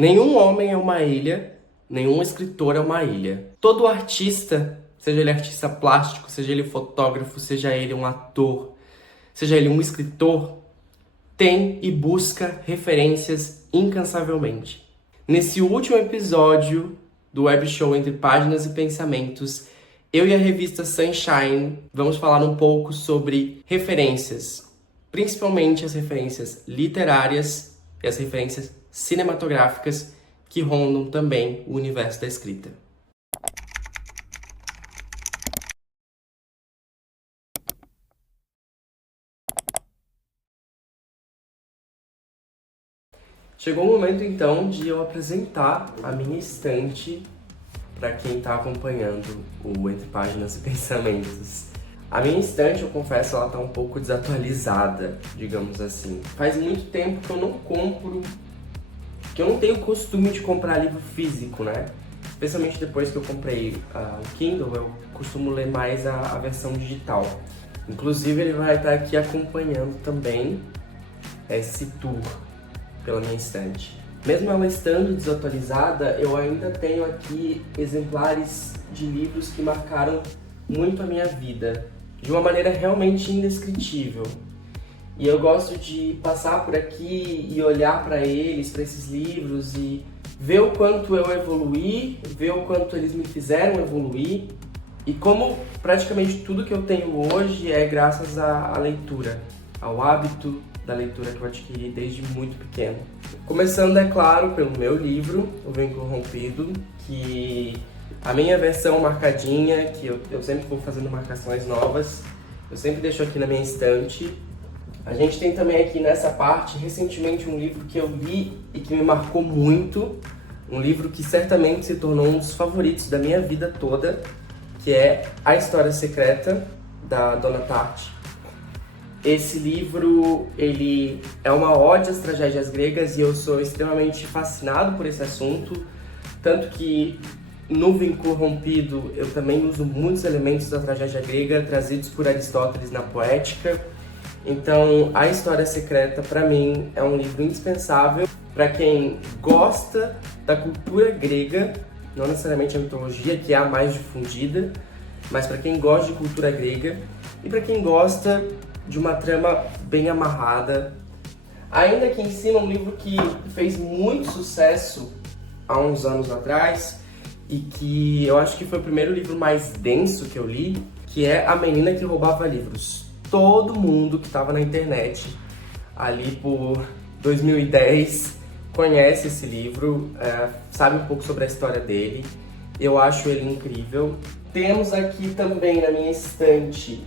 Nenhum homem é uma ilha, nenhum escritor é uma ilha. Todo artista, seja ele artista plástico, seja ele fotógrafo, seja ele um ator, seja ele um escritor, tem e busca referências incansavelmente. Nesse último episódio do web show Entre Páginas e Pensamentos, eu e a revista Sunshine vamos falar um pouco sobre referências, principalmente as referências literárias e as referências cinematográficas que rondam também o universo da escrita. Chegou o momento então de eu apresentar a minha estante para quem está acompanhando o Entre Páginas e Pensamentos. A minha estante, eu confesso, ela está um pouco desatualizada, digamos assim. Faz muito tempo que eu não compro, que eu não tenho costume de comprar livro físico, né? Especialmente depois que eu comprei o Kindle, eu costumo ler mais a versão digital. Inclusive, ele vai estar aqui acompanhando também esse tour pela minha estante. Mesmo ela estando desatualizada, eu ainda tenho aqui exemplares de livros que marcaram muito a minha vida, de uma maneira realmente indescritível. E eu gosto de passar por aqui e olhar para eles, para esses livros, e ver o quanto eu evoluí, ver o quanto eles me fizeram evoluir, e como praticamente tudo que eu tenho hoje é graças à leitura, ao hábito da leitura que eu adquiri desde muito pequeno. Começando, é claro, pelo meu livro, O Vínculo Rompido, que a minha versão marcadinha, que eu sempre vou fazendo marcações novas, eu sempre deixo aqui na minha estante. A gente tem também aqui nessa parte, recentemente, um livro que eu li e que me marcou muito, um livro que certamente se tornou um dos favoritos da minha vida toda, que é A História Secreta, da Dona Tartt. Esse livro, ele é uma ode às tragédias gregas e eu sou extremamente fascinado por esse assunto, tanto que no Vínculo Rompido eu também uso muitos elementos da tragédia grega trazidos por Aristóteles na Poética. Então, A História Secreta, para mim, é um livro indispensável para quem gosta da cultura grega, não necessariamente a mitologia, que é a mais difundida, mas para quem gosta de cultura grega e para quem gosta de uma trama bem amarrada. Ainda aqui em cima, um livro que fez muito sucesso há uns anos atrás e que eu acho que foi o primeiro livro mais denso que eu li, que é A Menina que Roubava Livros. Todo mundo que estava na internet ali por 2010 conhece esse livro, sabe um pouco sobre a história dele. Eu acho ele incrível. Temos aqui também na minha estante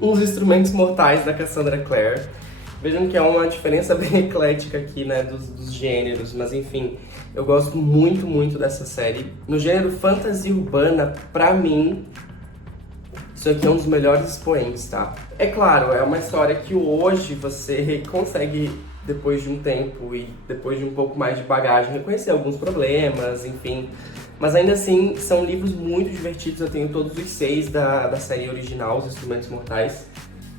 Uns Instrumentos Mortais, da Cassandra Clare. Vejam que é uma diferença bem eclética aqui, né, dos gêneros, mas enfim, eu gosto muito, muito dessa série. No gênero fantasia urbana, pra mim, isso aqui é um dos melhores expoentes, tá? É claro, é uma história que hoje você consegue, depois de um tempo e depois de um pouco mais de bagagem, reconhecer alguns problemas, enfim. Mas ainda assim, são livros muito divertidos. Eu tenho todos os 6 da série original, Os Instrumentos Mortais.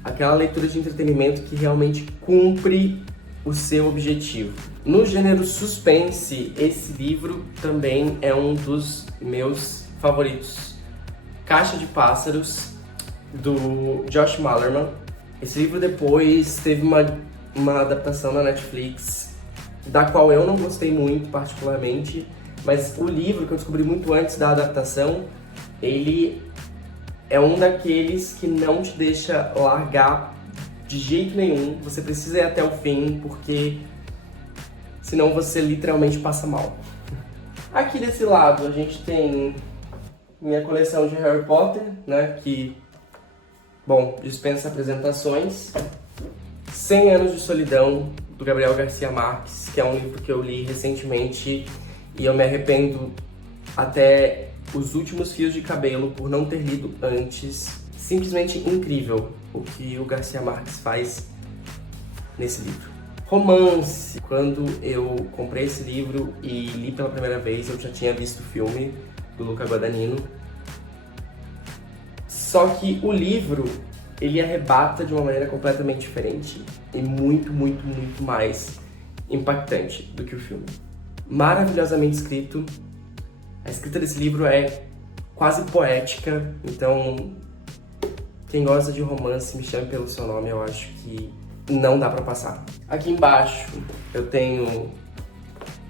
Aquela leitura de entretenimento que realmente cumpre o seu objetivo. No gênero suspense, esse livro também é um dos meus favoritos. Caixa de Pássaros, do Josh Malerman. Esse livro depois teve uma adaptação na Netflix, da qual eu não gostei muito particularmente, mas o livro, que eu descobri muito antes da adaptação, ele é um daqueles que não te deixa largar de jeito nenhum. Você precisa ir até o fim, porque senão você literalmente passa mal. Aqui desse lado a gente tem minha coleção de Harry Potter, né, que, bom, dispensa apresentações. 100 Anos de Solidão, do Gabriel Garcia Marques, que é um livro que eu li recentemente e eu me arrependo até os últimos fios de cabelo por não ter lido antes. Simplesmente incrível o que o Garcia Marques faz nesse livro. Romance. Quando eu comprei esse livro e li pela primeira vez, eu já tinha visto o filme do Luca Guadagnino. Só que o livro, ele arrebata de uma maneira completamente diferente e muito, muito, muito mais impactante do que o filme. Maravilhosamente escrito. A escrita desse livro é quase poética, então quem gosta de romance, Me Chame Pelo Seu Nome, eu acho que não dá pra passar. Aqui embaixo eu tenho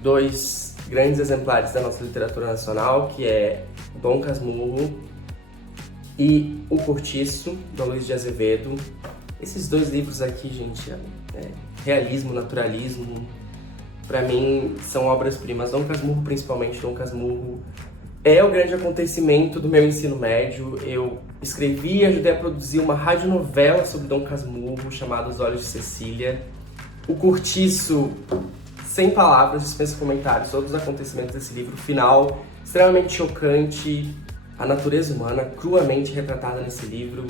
2 grandes exemplares da nossa literatura nacional, que é Dom Casmurro e O Cortiço, do Luiz de Azevedo. Esses 2 livros aqui, gente, realismo, naturalismo, pra mim são obras-primas. Dom Casmurro, principalmente, Dom Casmurro é o grande acontecimento do meu ensino médio. Eu escrevi e ajudei a produzir uma radionovela sobre Dom Casmurro, chamada Os Olhos de Cecília. O Cortiço, sem palavras, dispensa comentários, todos os acontecimentos desse livro. Final extremamente chocante, a natureza humana cruamente retratada nesse livro,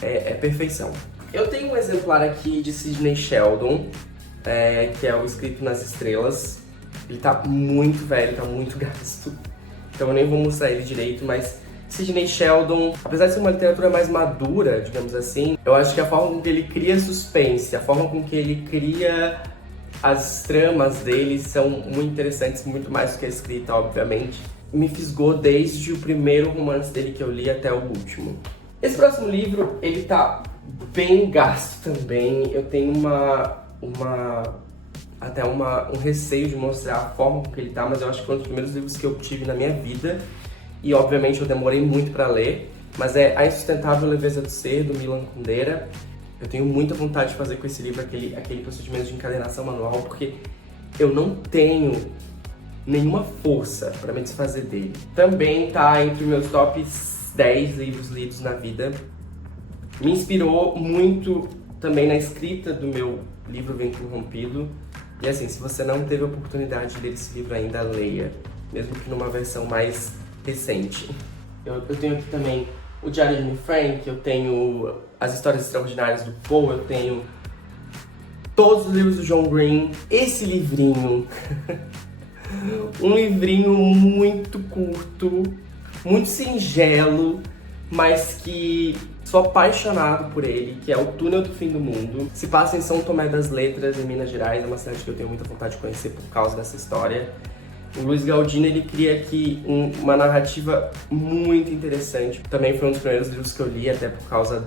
é perfeição. Eu tenho um exemplar aqui de Sidney Sheldon, que é o Escrito nas Estrelas. Ele tá muito velho, tá muito gasto, então eu nem vou mostrar ele direito, mas Sidney Sheldon, apesar de ser uma literatura mais madura, digamos assim, eu acho que a forma com que ele cria suspense, a forma com que ele cria as tramas dele são muito interessantes, muito mais do que a escrita, obviamente. Me fisgou desde o primeiro romance dele que eu li até o último. Esse próximo livro, ele tá bem gasto também. Eu tenho um receio de mostrar a forma com que ele tá, mas eu acho que foi um dos primeiros livros que eu tive na minha vida. E obviamente eu demorei muito para ler, mas é A Insustentável Leveza do Ser, do Milan Kundera. Eu tenho muita vontade de fazer com esse livro aquele procedimento de encadernação manual, porque eu não tenho nenhuma força para me desfazer dele. Também tá entre meus top 10 livros lidos na vida. Me inspirou muito também na escrita do meu livro Vínculo Rompido. E assim, se você não teve a oportunidade de ler esse livro ainda, leia, mesmo que numa versão mais recente. Eu tenho aqui também o Diário de Anne Frank, eu tenho As Histórias Extraordinárias do Poe, eu tenho todos os livros do John Green. Esse livrinho, um livrinho muito curto, muito singelo, mas que sou apaixonado por ele, que é O Túnel do Fim do Mundo. Se passa em São Tomé das Letras, em Minas Gerais, é uma cidade que eu tenho muita vontade de conhecer por causa dessa história. O Luiz Galdino, ele cria aqui uma narrativa muito interessante. Também foi um dos primeiros livros que eu li, até por causa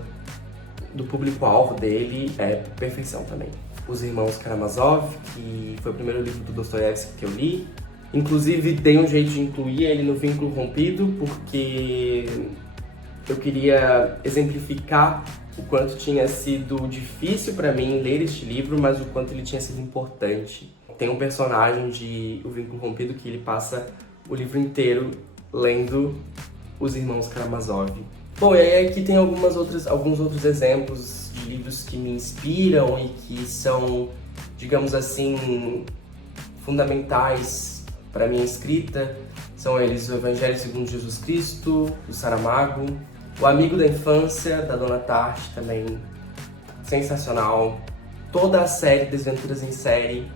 do público-alvo dele. É perfeição também. Os Irmãos Karamazov, que foi o primeiro livro do Dostoiévski que eu li. Inclusive, dei um jeito de incluir ele no Vínculo Rompido, porque eu queria exemplificar o quanto tinha sido difícil para mim ler este livro, mas o quanto ele tinha sido importante. Tem um personagem de O Vínculo Rompido que ele passa o livro inteiro lendo Os Irmãos Karamazov. Bom, e aí aqui tem alguns outros exemplos de livros que me inspiram e que são, digamos assim, fundamentais para a minha escrita. São eles o Evangelho segundo Jesus Cristo, do Saramago, O Amigo da Infância, da Dona Tartt, também sensacional. Toda a série Desventuras em Série.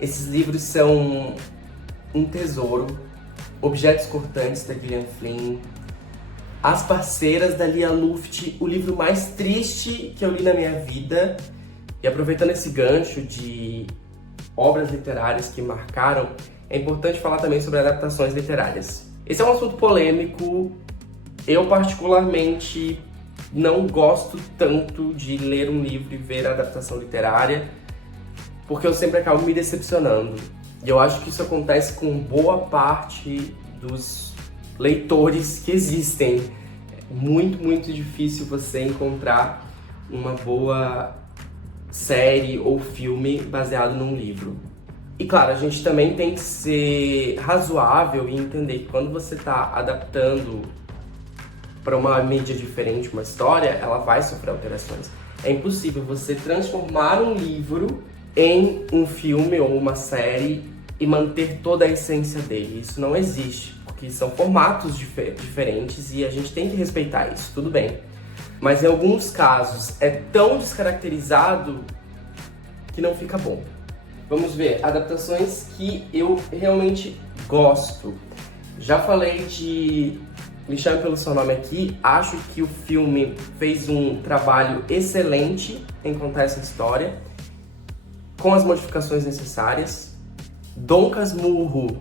Esses livros são um tesouro. Objetos Cortantes, da Gillian Flynn. As Parceiras, da Lia Luft, o livro mais triste que eu li na minha vida. E aproveitando esse gancho de obras literárias que marcaram, é importante falar também sobre adaptações literárias. Esse é um assunto polêmico. Eu, particularmente, não gosto tanto de ler um livro e ver a adaptação literária, porque eu sempre acabo me decepcionando. E eu acho que isso acontece com boa parte dos leitores que existem. É muito, muito difícil você encontrar uma boa série ou filme baseado num livro. E claro, a gente também tem que ser razoável e entender que quando você está adaptando para uma mídia diferente, uma história, ela vai sofrer alterações. É impossível você transformar um livro em um filme ou uma série e manter toda a essência dele. Isso não existe, porque são formatos diferentes e a gente tem que respeitar isso, tudo bem. Mas em alguns casos é tão descaracterizado que não fica bom. Vamos ver adaptações que eu realmente gosto. Já falei de Me Chame Pelo Seu Nome aqui. Acho que o filme fez um trabalho excelente em contar essa história. com as modificações necessárias. Dom Casmurro,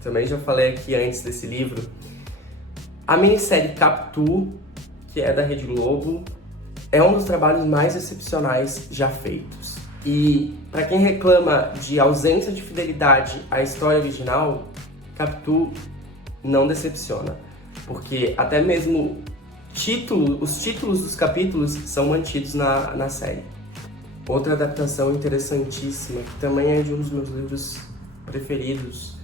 também já falei aqui antes desse livro. A minissérie Capitu, que é da Rede Globo, é um dos trabalhos mais excepcionais já feitos. E para quem reclama de ausência de fidelidade à história original, Capitu não decepciona, porque até mesmo os títulos dos capítulos são mantidos na série. Outra adaptação interessantíssima, que também é de um dos meus livros preferidos,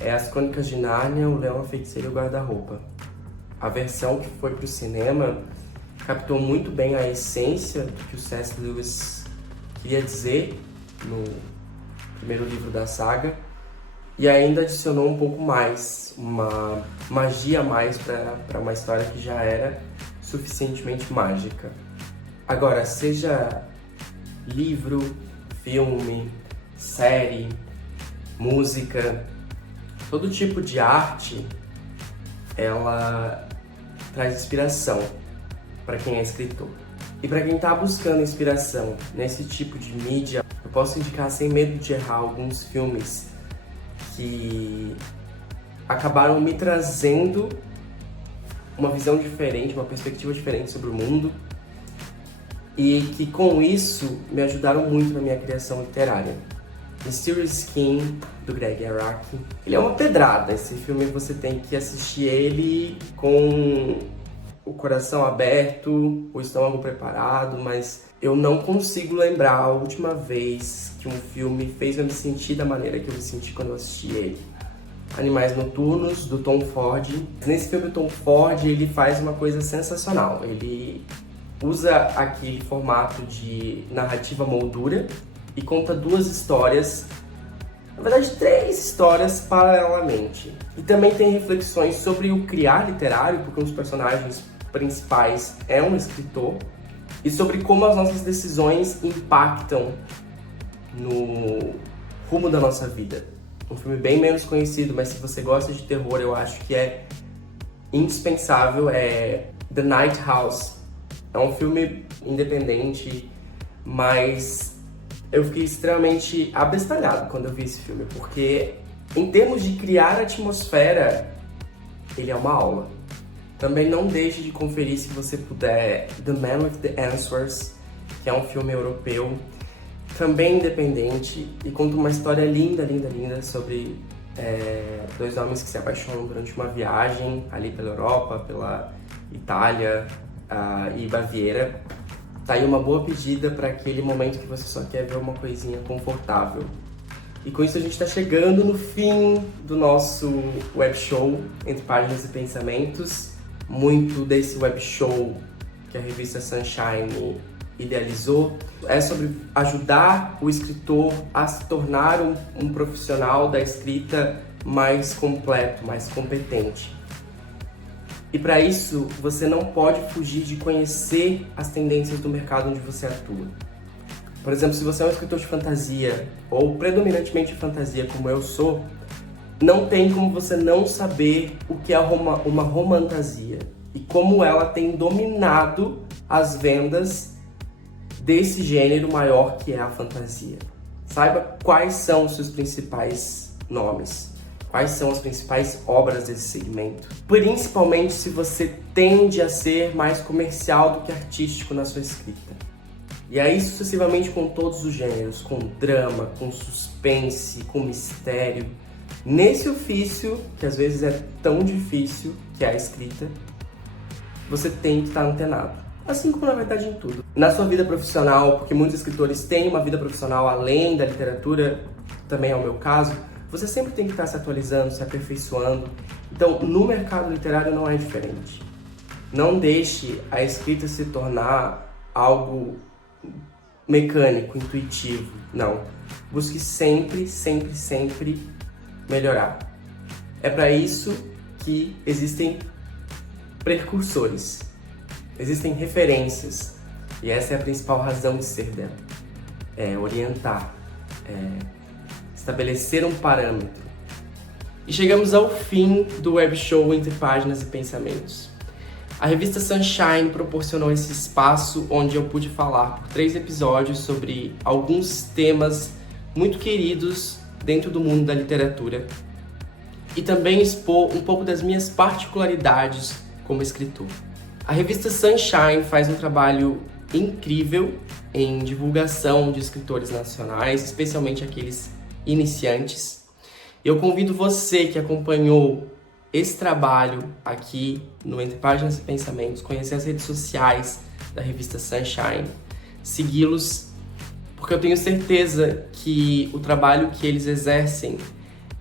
é As Crônicas de Nárnia, O Leão, a Feiticeira e o Guarda-Roupa. A versão que foi para o cinema captou muito bem a essência do que o C.S. Lewis queria dizer no primeiro livro da saga e ainda adicionou um pouco mais, uma magia a mais para uma história que já era suficientemente mágica. Agora, seja livro, filme, série, música, todo tipo de arte, ela traz inspiração para quem é escritor. E para quem está buscando inspiração nesse tipo de mídia, eu posso indicar sem medo de errar alguns filmes que acabaram me trazendo uma visão diferente, uma perspectiva diferente sobre o mundo e que com isso me ajudaram muito na minha criação literária. Mysterious Skin, do Greg Araki. Ele é uma pedrada, esse filme você tem que assistir ele com o coração aberto, o estômago preparado, mas eu não consigo lembrar a última vez que um filme fez eu me sentir da maneira que eu me senti quando eu assisti ele. Animais Noturnos, do Tom Ford. Nesse filme, o Tom Ford ele faz uma coisa sensacional. Ele usa aquele formato de narrativa moldura e conta duas histórias, na verdade 3 histórias paralelamente. E também tem reflexões sobre o criar literário, porque um dos personagens principais é um escritor, e sobre como as nossas decisões impactam no rumo da nossa vida. Um filme bem menos conhecido, mas se você gosta de terror, eu acho que é indispensável, é The Night House. É um filme independente, mas eu fiquei extremamente abestalhado quando eu vi esse filme, porque em termos de criar atmosfera, ele é uma aula. Também não deixe de conferir, se você puder, The Man with the Answers, que é um filme europeu, também independente, e conta uma história linda, linda, linda sobre 2 homens que se apaixonam durante uma viagem ali pela Europa, pela Itália e Baviera. Tá aí uma boa pedida para aquele momento que você só quer ver uma coisinha confortável. E com isso a gente está chegando no fim do nosso web show Entre Páginas e Pensamentos. Muito desse web show que a revista Sunshine idealizou é sobre ajudar o escritor a se tornar um profissional da escrita mais completo, mais competente. E para isso, você não pode fugir de conhecer as tendências do mercado onde você atua. Por exemplo, se você é um escritor de fantasia, ou predominantemente de fantasia, como eu sou, não tem como você não saber o que é uma romantasia e como ela tem dominado as vendas desse gênero maior que é a fantasia. Saiba quais são os seus principais nomes. Quais são as principais obras desse segmento? Principalmente se você tende a ser mais comercial do que artístico na sua escrita. E aí sucessivamente com todos os gêneros, com drama, com suspense, com mistério. Nesse ofício, que às vezes é tão difícil, que é a escrita, você tem que estar antenado. Assim como na verdade em tudo. Na sua vida profissional, porque muitos escritores têm uma vida profissional além da literatura, também é o meu caso, você sempre tem que estar se atualizando, se aperfeiçoando. Então, no mercado literário não é diferente. Não deixe a escrita se tornar algo mecânico, intuitivo. Não. Busque sempre, sempre, sempre melhorar. É para isso que existem precursores, existem referências. E essa é a principal razão de ser dela. É orientar, estabelecer um parâmetro. E chegamos ao fim do web show Entre Páginas e Pensamentos. A revista Sunshine proporcionou esse espaço onde eu pude falar por 3 episódios sobre alguns temas muito queridos dentro do mundo da literatura e também expor um pouco das minhas particularidades como escritor. A revista Sunshine faz um trabalho incrível em divulgação de escritores nacionais, especialmente aqueles iniciantes. Eu convido você que acompanhou esse trabalho aqui no Entre Páginas e Pensamentos, conhecer as redes sociais da revista Sunshine, segui-los, porque eu tenho certeza que o trabalho que eles exercem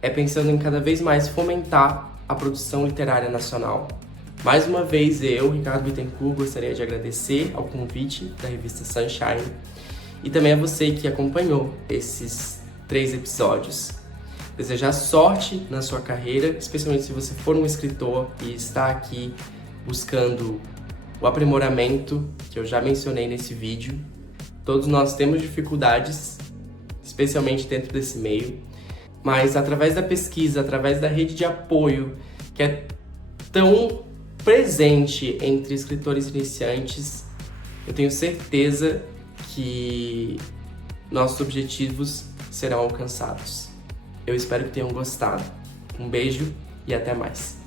é pensando em cada vez mais fomentar a produção literária nacional. Mais uma vez, eu, Ricardo Bittencourt, gostaria de agradecer ao convite da revista Sunshine e também a você que acompanhou esses 3 episódios. Desejar sorte na sua carreira, especialmente se você for um escritor e está aqui buscando o aprimoramento, que eu já mencionei nesse vídeo. Todos nós temos dificuldades, especialmente dentro desse meio, mas através da pesquisa, através da rede de apoio, que é tão presente entre escritores iniciantes, eu tenho certeza que nossos objetivos serão alcançados. Eu espero que tenham gostado. Um beijo e até mais.